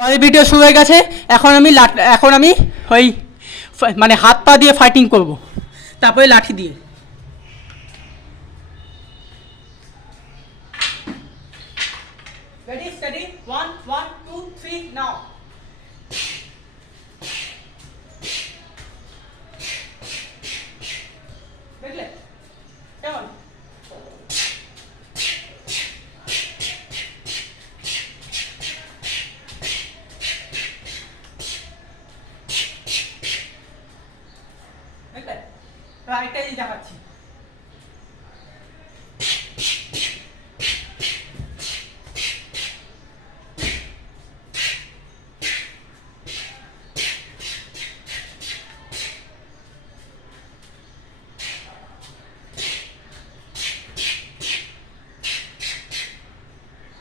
আমাদের ভিডিও শুরু হয়ে গেছে। এখন আমি ওই মানে হাত পা দিয়ে ফাইটিং করব, তারপরে লাঠি দিয়ে। রেডি স্টাডি 1 1 2 3 নাও। দেখলে কেমন? দেখলে রাইটাই দেখাচ্ছি।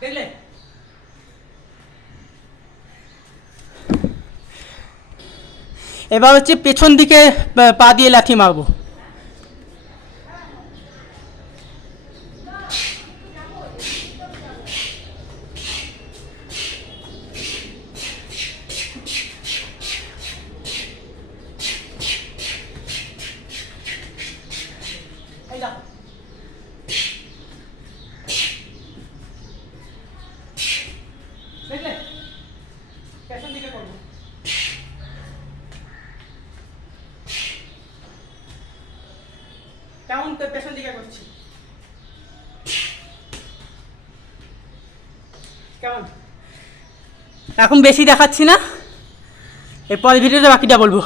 দেখলে এবার হচ্ছে পেছন দিকে পা দিয়ে লাথি মারবো। এই দেখো দেখলে পেছন দিকে করবো। কেমন তো পেছন দিকে করছি কেমন? এখন বেশি দেখাচ্ছি না, এরপরে ভিডিওতে বাকিটা বলবো।